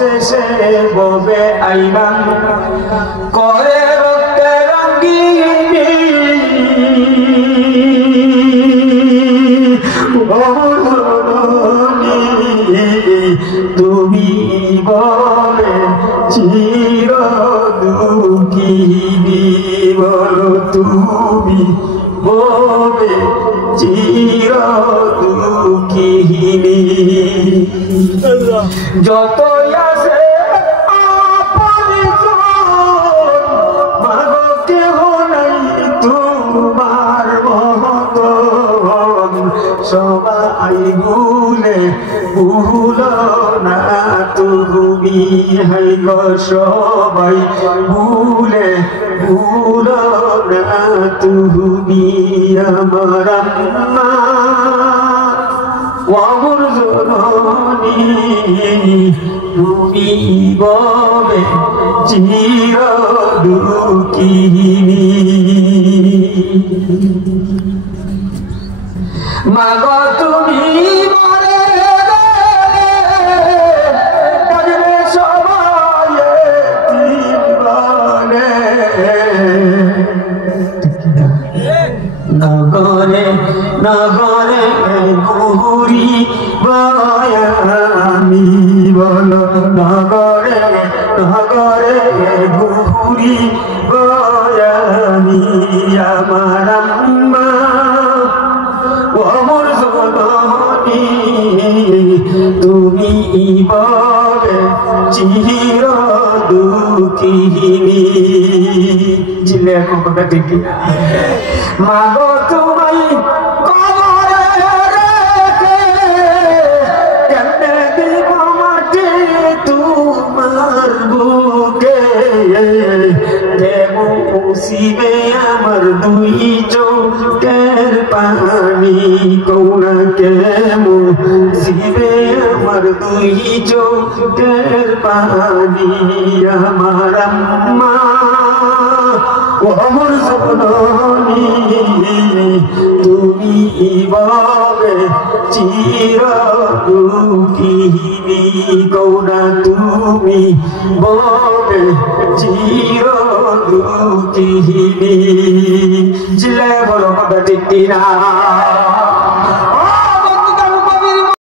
অবশেষে ববে আইবা করে রক্তে রঙ্গিনী তুমি বলে চির দুঃখিনী বলো তুমি বলে চির দুঃখিনী যত আছে সবাই ভুলে ভুলো না তুমি হাই গো সবাই ভুলে ভুলো না তুমি আমার আম্মা ওয়ামুর জননী তুমি ববে চির দুঃখিনী মাগো তুমি মরে গেলে সবাই বলে নগরে নগরে ঘুরি আমি বলো নগরে নগরে ঘুরি আমি আমার আম্মা ওমর জননী তুমি বলে চির দুঃখিনী জিলে কথা ঠিক মাগো তুমি কবরে রেখে কেমনে দিব মাটি তোমার বুকে কেমন মুসিবে আমার দুই চোখের পানি কৌনা কেমন মুসিবে আমার দুই চোখের পানি আমার আম্মা ওমর জননী তুমি বলে চির দুঃখিনী কৌনা তুমি বলে চির দুঃখিনী জিলে বলো কথা ঠিক না